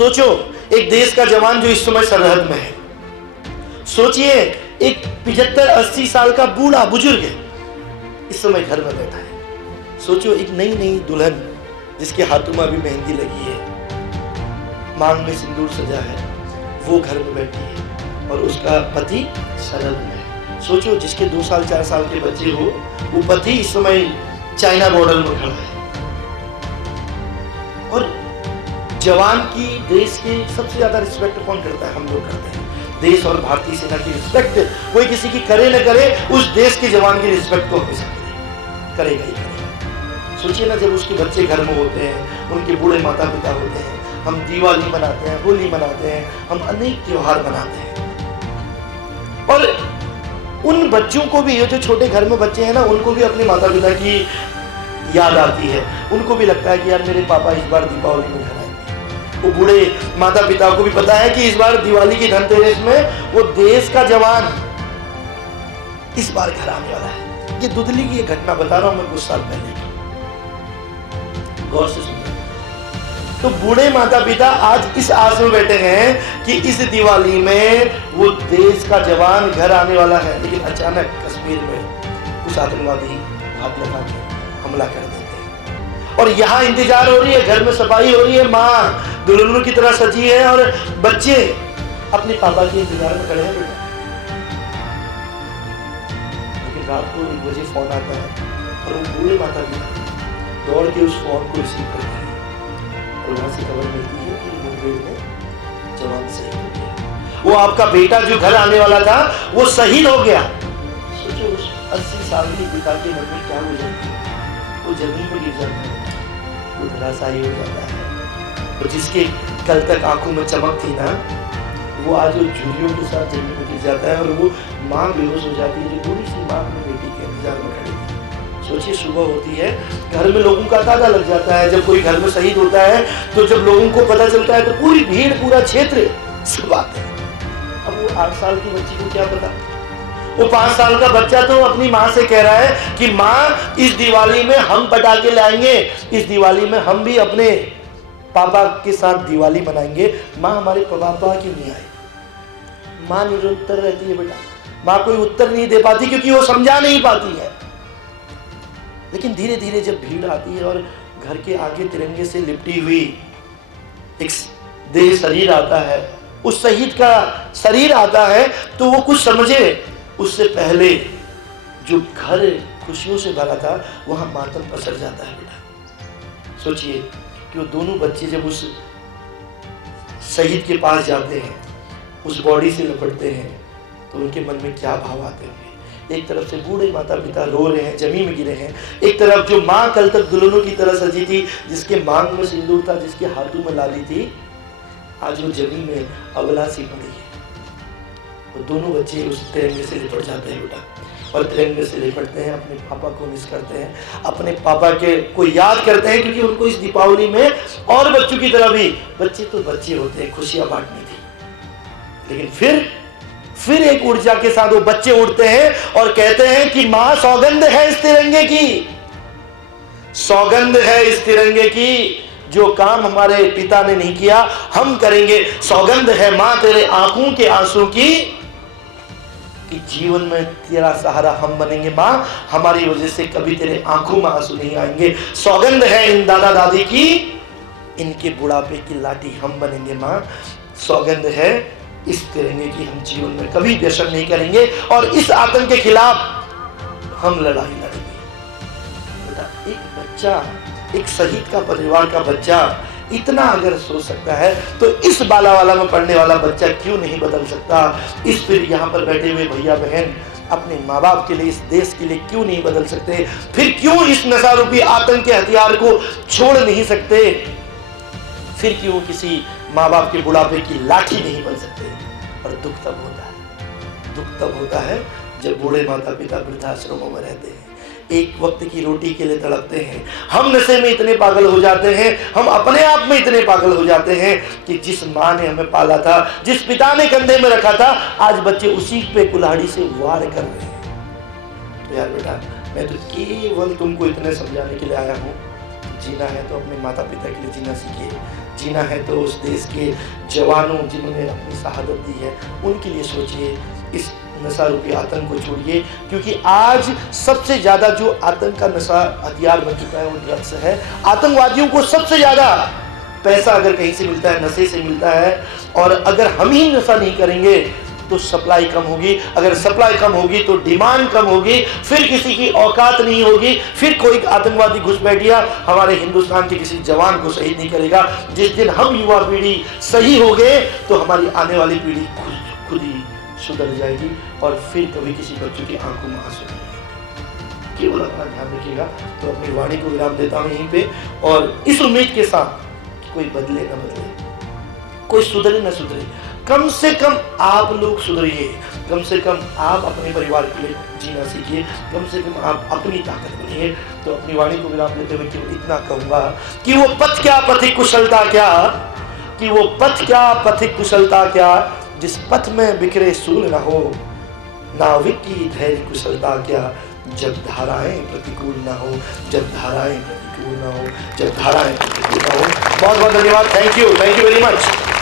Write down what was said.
सोचो एक देश का जवान जो इस समय सरहद में है, सोचिए एक 75-80 साल का बूढ़ा बुजुर्ग इस समय घर में बैठा है। सोचो एक नई नई दुल्हन जिसके हाथों में अभी मेहंदी लगी है, मांग में सिंदूर सजा है, वो घर में बैठी है और उसका पति सरहद में है। सोचो जिसके 2 साल 4 साल के बच्चे हो, वो पति इस समय चाइना बॉर्डर में खड़ा है। और जवान की देश के सबसे ज्यादा रिस्पेक्ट कौन करता है? हम लोग करते हैं। देश और भारतीय सेना की रिस्पेक्ट कोई किसी की करे न करे, उस देश के जवान की रिस्पेक्ट को हमेशा करेगा ही करेगा। सोचिए ना, जब उसके बच्चे घर में होते हैं, उनके बूढ़े माता पिता होते हैं, हम दिवाली मनाते हैं, होली मनाते हैं, हम अनेक त्योहार मनाते हैं। और उन बच्चों को भी, ये जो छोटे घर में बच्चे हैं ना, उनको भी अपने माता पिता की याद आती है। उनको भी लगता है कि यार मेरे पापा इस बार दीपावली में घर आएंगे। वो बूढ़े माता पिता को भी पता है कि इस बार दिवाली की धनतेरस में वो देश का जवान इस बार घर आने वाला है। ये दुधली की एक घटना बता रहा हूं मैं कुछ साल पहले की, गौर से सुनिए। तो बूढ़े माता पिता आज इस आस में बैठे हैं कि इस दिवाली में वो देश का जवान घर आने वाला है, लेकिन अचानक कश्मीर में कुछ आतंकवादी हाथ लगा के हमला कर देते हैं। और यहाँ इंतजार हो रही है, घर में सफाई हो रही है, माँ दुल्हनों की तरह सजी है और बच्चे अपने पापा के इंतजार में खड़े हैं बेटा। लेकिन रात को 1 बजे फोन आता है और वो बूढ़े माता पिता दौड़ के उस फोन को रिसीव करते हैं और वहां से खबर मिलती है कि मुठभेड़ में जवान शहीद हो गया। वो आपका बेटा जो घर आने वाला था वो शहीद हो गया। सोचो उस 80 साल की पिता के मन में क्या हो जाती है? वो जमीन पर गिर जाता है, वो धराशायी हो जाता है। और जिसके कल तक आंखों में चमक थी ना, वो आज वो झुर्रियों के साथ जमीन में गिर जाता है और वो माँ बेहोश हो जाती है, जो बूढ़ी सी माँ अपनी बेटी के इंतजार में खड़ी थी। सोचिए सुबह होती है, घर में लोगों का तांता लग जाता है। जब कोई घर में शहीद होता है तो जब लोगों को पता चलता है तो पूरी भीड़, पूरा क्षेत्र सब आते हैं। अब वो 8 साल की बच्ची को क्या पता? वो 5 साल का बच्चा तो अपनी माँ से कह रहा है कि माँ इस दिवाली में हम पटाखे लाएंगे, इस दिवाली में हम भी अपने पापा के साथ दिवाली मनाएंगे। माँ हमारे पापा क्यों नहीं आए? माँ निरुत्तर रहती है बेटा, माँ कोई उत्तर नहीं दे पाती क्योंकि वो समझा नहीं पाती है। लेकिन धीरे धीरे जब भीड़ आती है और घर के आगे तिरंगे से लिपटी हुई एक देह शरीर आता है, उस शहीद का शरीर आता है, तो वो कुछ समझे। उससे पहले जो घर खुशियों से भरा था वहां मातम पसर जाता है बेटा। सोचिए कि वो दोनों बच्चे जब उस शहीद के पास जाते हैं, उस बॉडी से लपटते हैं, तो उनके मन में क्या भाव आते हैं। एक तरफ से बूढ़े माता पिता रो रहे हैं, जमीन में गिरे हैं। एक तरफ जो माँ कल तक दुल्हनों की तरह सजी थी, जिसके मांग में सिंदूर था, जिसके हाथों में लाली थी, आज वो जमीन में अबला सी पड़ी है। वो दोनों बच्चे उस तिरंगे से लिपट जाते हैं बेटा। और तिरंगे से लिपटते हैं, अपने पापा को मिस करते हैं, अपने पापा के को याद करते हैं, क्योंकि उनको इस दीपावली में और बच्चों की तरह भी, बच्चे तो बच्चे होते हैं, खुशियां बांटनी थी। लेकिन फिर एक ऊर्जा के साथ वो बच्चे उठते हैं और कहते हैं कि माँ सौगंध है इस तिरंगे की, सौगंध है इस तिरंगे की, जो काम हमारे पिता ने नहीं किया हम करेंगे। सौगंध है माँ तेरे आंखों के आंसू की, कि जीवन में तेरा सहारा हम बनेंगे माँ, हमारी वजह से कभी तेरे आंखों में आंसू नहीं आएंगे। सौगंध है इन दादा दादी की, इनके बुढ़ापे की लाठी हम बनेंगे माँ। सौगंध है इस तिरंगे की, हम जीवन में कभी व्यसन नहीं करेंगे और इस आतंक के खिलाफ हम लड़ाई लड़ेंगे। बेटा एक बच्चा, एक शहीद का परिवार का बच्चा इतना अगर सोच सकता है, तो इस बालावाला में पढ़ने वाला बच्चा क्यों नहीं बदल सकता? इस फिर यहाँ पर बैठे हुए भैया बहन अपने माँ बाप के लिए, इस देश के लिए क्यों नहीं बदल सकते? फिर क्यों इस नशा रूपी आतंक के हथियार को छोड़ नहीं सकते? फिर क्यों किसी माँ बाप के बुढ़ापे की लाठी नहीं बन सकते? और दुख तब होता है जब बूढ़े माता पिता वृद्धाश्रमों में रहते हैं, एक वक्त की रोटी के लिए तड़पते हैं। हम नशे में इतने पागल हो जाते हैं, हम अपने आप में इतने पागल हो जाते हैं कि जिस माँ ने हमें पाला था, जिस पिता ने कंधे में रखा था, आज बच्चे उसी पे कुल्हाड़ी से वार कर रहे हैं। तो यार बेटा, मैं तो केवल तुमको इतने समझाने के लिए आया हूँ, जीना है तो अपने माता पिता के लिए जीना सीखिए। जीना है तो उस देश के जवानों जिन्होंने अपनी शहादत दी है उनके लिए सोचिए, इस नशा रूपी आतंक को छोड़िए, क्योंकि आज सबसे ज़्यादा जो आतंक का नशा हथियार बन चुका है वो ड्रग्स है। आतंकवादियों को सबसे ज़्यादा पैसा अगर कहीं से मिलता है, नशे से मिलता है, और अगर हम ही नशा नहीं करेंगे तो सप्लाई कम होगी, अगर सप्लाई कम होगी तो डिमांड कम होगी, फिर किसी की औकात नहीं होगी, फिर कोई आतंकवादी घुसपैठिया हमारे हिंदुस्तान के किसी जवान को शहीद नहीं करेगा। जिस दिन हम युवा पीढ़ी सही हो गए तो हमारी आने वाली पीढ़ी खुद ही सुधर जाएगी और फिर कभी किसी बच्चों की आंखों में आंसू नहीं आएंगे। केवल अपना ध्यान रखिएगा। तो अपनी वाणी को विराम देता हूँ यहीं पे, और इस उम्मीद के साथ कि कोई बदले न बदले, कोई सुधरे न सुधरे, कम से कम आप लोग सुधरिए, कम से कम आप अपने परिवार के लिए जीना सीखिए, कम से कम आप अपनी ताकत बनिए। तो अपनी वाणी को विराम देते हुए केवल इतना कहूंगा कि वो पथ क्या पथिक कुशलता क्या, कि वो पथ क्या पथिक कुशलता क्या, जिस पथ में बिखरे सूल न हो, नाविक की धैर्य कुशलता क्या, जब धाराएं प्रतिकूल न हो, जब धाराएं प्रतिकूल न हो, जब धाराएं प्रतिकूल न हो। बहुत बहुत धन्यवाद। Thank you very much.